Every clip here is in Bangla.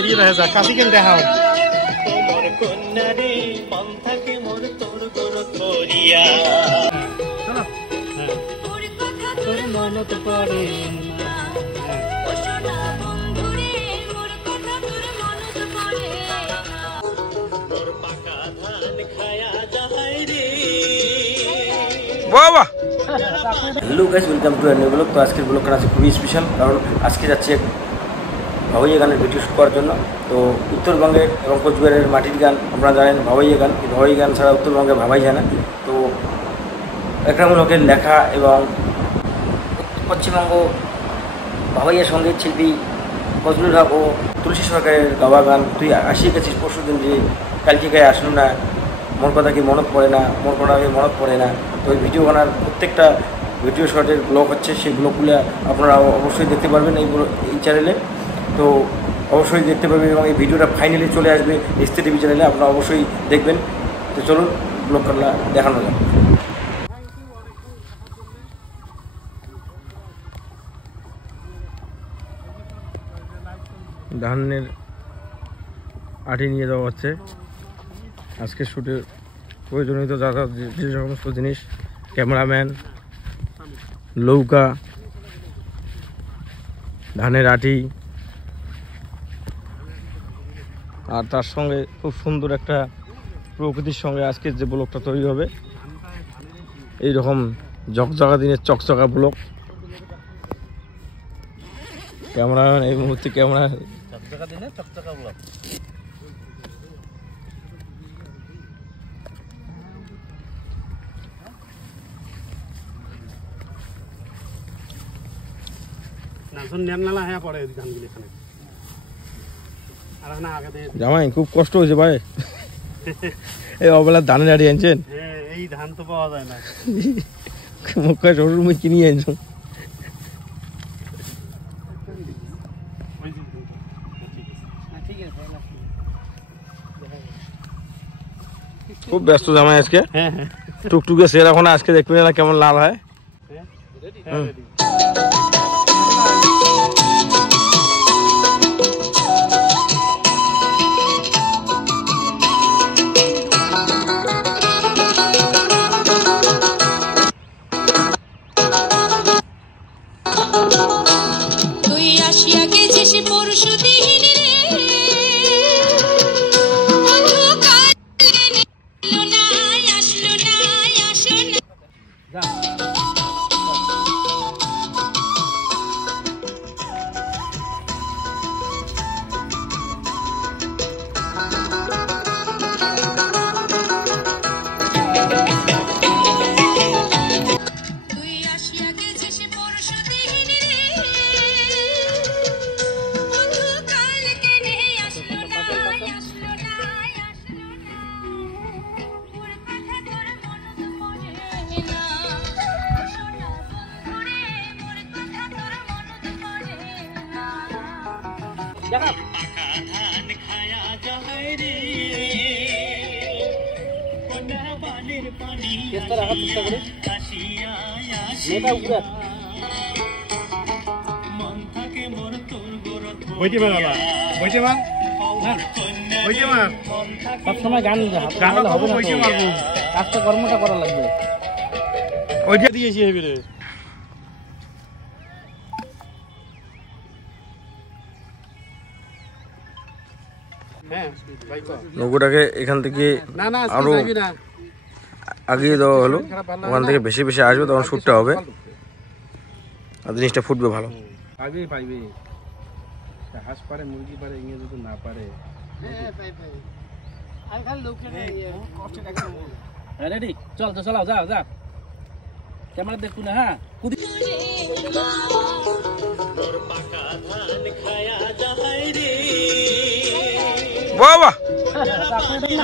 এড়িয়ে দেখা যাক কাছে কেন দেখা হয় তোমার কন্যা রে মন থাকে মোর তোর গোর করিয়া চলো তোর কথা তোর মনত পড়ে না ও সোনা বন্ধু রে মোর কথা তোর মনত পড়ে না তোর পাকা ধান খায়া যায় রে বাবা hello guys welcome to new blog. তো আজকের ব্লগটা আছে খুবই স্পেশাল, কারণ আজকে যাচ্ছে ভাওয়াইয়া গানের ভিডিও শ্যুট করার জন্য। তো উত্তরবঙ্গের এবং কোচবিহারের মাটির গান আপনারা জানেন ভাওয়াইয়া গান, এই ভাওয়াইয়া গান ছাড়া উত্তরবঙ্গে ভাবাই যায় না। তো একরামুল হকের লেখা এবং পশ্চিমবঙ্গ ভাওয়াইয়া সঙ্গীত শিল্পী ফজলুল হক ও তুলসী সরকারের গাওয়া গান তুই আসিয়ে গেছিস পরশু দিন যে কালকে গায়ে আসলো না, মোর কথা কি মনত পড়ে না, মোর কথা কি মনত পড়ে না। তো এই ভিডিও বানার প্রত্যেকটা ভিডিও শর্টের ব্লগ হচ্ছে, সেই ব্লগগুলো আপনারা অবশ্যই দেখতে পারবেন এই চ্যানেলে। তো অবশ্যই দেখতে পারবেন এবং এই ভিডিওটা ফাইনালি চলে আসবে এসতে টিভি চ্যানেলে, আপনারা অবশ্যই দেখবেন। তো চলুন ব্লগটা দেখানো যাক। ধানের আটি নিয়ে যাওয়া হচ্ছে আজকের শ্যুটের প্রয়োজনীয় যে সমস্ত জিনিস, ক্যামেরাম্যান, নৌকা, ধানের আটি, আর তার সঙ্গে খুব সুন্দর একটা প্রকৃতির সঙ্গে আজকের যে ব্লগটা তৈরি হবে, এইরকম ঝকঝকা দিনের চকচকা ব্লগ। ক্যামেরাম্যান এই মুহূর্তে ক্যামেরা চকচকা দিনে চকচকা ব্লগ জামাই খুব কষ্ট হয়েছে ভাই, এই অবেলা ধানের আড়ি আনছেন? এই ধান তো পাওয়া যায় না, মুখে শ্বশুর মুখ কিনিয়ে আনছেন। খুব ব্যস্ত জামাই আজকে। হ্যাঁ টুকটুকে সের এখন আজকে দেখবেন না কেমন লাল হয়। তুই আসিয়া গেছিস পরশু দিন রে অন্ধকার এলো না আসলো না আসো না তুই আসিয়া গেছিস পরশু দিন রে অন্ধকার কেনে আসলো না আসলো না আসলো না তোর কথা তোর মনত পড়ে না ও সোনা বন্ধু রে মোর কথা তোর মনত পড়ে না পাকা ধান খায়া যায় রে কন্যা বানের পানি আসিয়া আসিয়া মন থাকে মোর তোর গোর বইতে পার বাবা, বইতে মার, বইতে মার। সবসময় গান গান হবে না, বইতে মারবো, কাজটা কর্মটা করা লাগবে। ওইটা দিয়েছি হেবিরে। হ্যাঁ ভাই কো নৌকোটাকে এখান থেকে না না আরো যাবি না, আগিয়ে দেওয়া হলো, ওখান থেকে বেশি বেশি আসবে, তখন শ্যুটটা হবে আর জিনিসটা ফুটবে ভালো। পাইবে পাইবে, হাঁস পারে, মুরগি পারে, ইংরেজি যদি না পারে। রেডি, চল তো চলাও, যাও যাও, ক্যামেরা দেখুন না। হ্যাঁ তোর পাকা ধান খায়া যায় রে বাবা পানি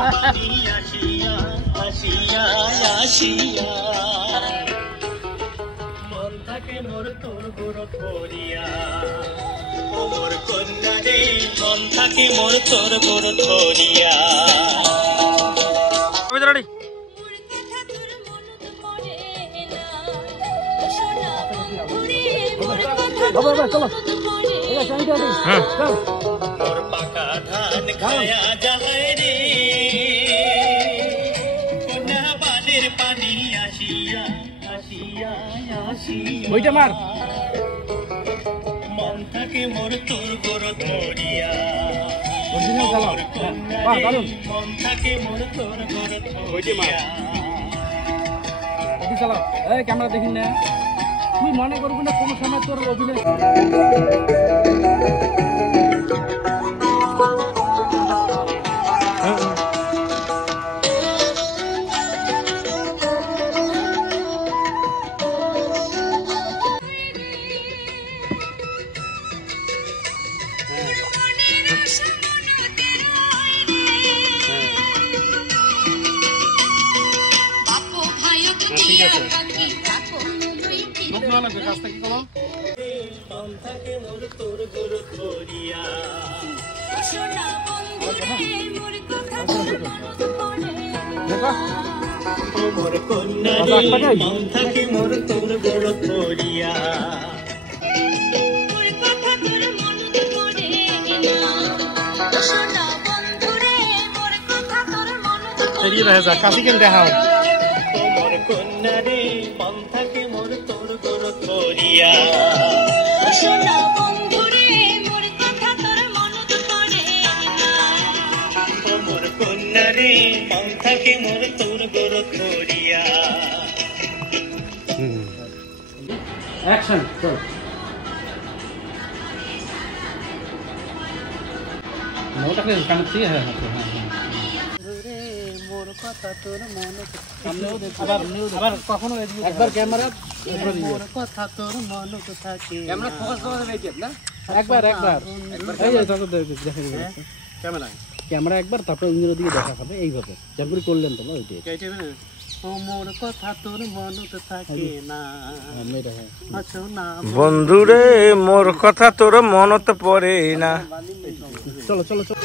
আসিয়া আসিয়া আসিয়া মন থাকে মোর তোর গোর করিয়া ও মোর কন্যা রে মন থাকে মোর তোর গোর করিয়া রেডি, তোর কথা তোর মনত পড়ে না ও সোনা বন্ধু রে মোর কথা তোর মনত পড়ে না হ্যাঁ তোর পাকা দেখায়া যায় রে কোনা বানের পানি আসিয়া আসিয়া আসিয়া ওইটা মার মন থাকে মোর তোর গোর ধরিয়া অরিজিনাল চালাও বাহ দারুন মন থাকে মোর তোর গোর ধরিয়া এটি চালাও এই ক্যামেরা দেখিন না তুই মনে করবি না কোনো সময় তোর অভিনয় ঠিক আছে লোক লাগবে কাজটা কি করো মন থাকে মোর তোর গোর ধরিয়া দেখো মোর কন্যা রে মন থাকে মোর তোর গোর ধরিয়া এড়িয়ে রহে যা কাশি কেন দেখাও মোর কন্যা রে মন থাকে মোর তোর গোর ধরিয়া মোর কন্যা রে মন থাকে মোর তোর গোর ধরিয়া অ্যাকশন চল মোটাকে কানে ঠিক আছে মোর কথা তোর মনে আবার কখনো একবার ক্যামেরা মোর কথা তোর মনে থাকে ক্যামেরা ফোকাস করা যাবে কি না একবার এই যে তারপর দেখা যাবে ক্যামেরা ক্যামেরা একবার তারপর ইঞ্জিনের দিকে দেখা হবে এইভাবে যেমন করলেন তোমরা ওইটাই ও মোর কথা তোর মনে থাকে না এটা হ্যাঁ আছো না বন্ধুরে মোর কথা তোর মনত পড়ে না। চলো চলো চলো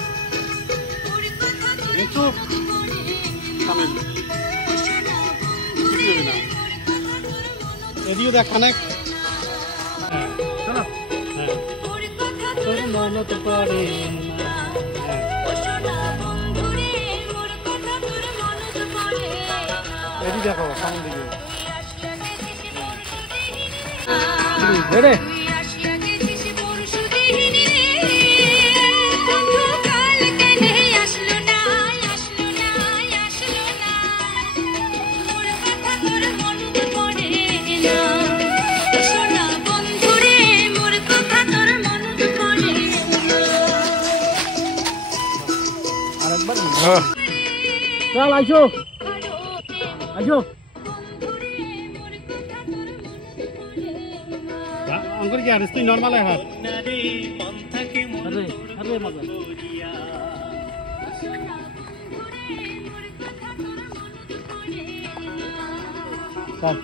এদিকে দেখ খানে চলো তোর মনত পড়ে এদিকে দেখো সামনে দিকে রেডি আরেকবার চল আইসো আইসো अंकुर क्या रिश्ते नॉर्मल है हाथ अरे अरे मजा चल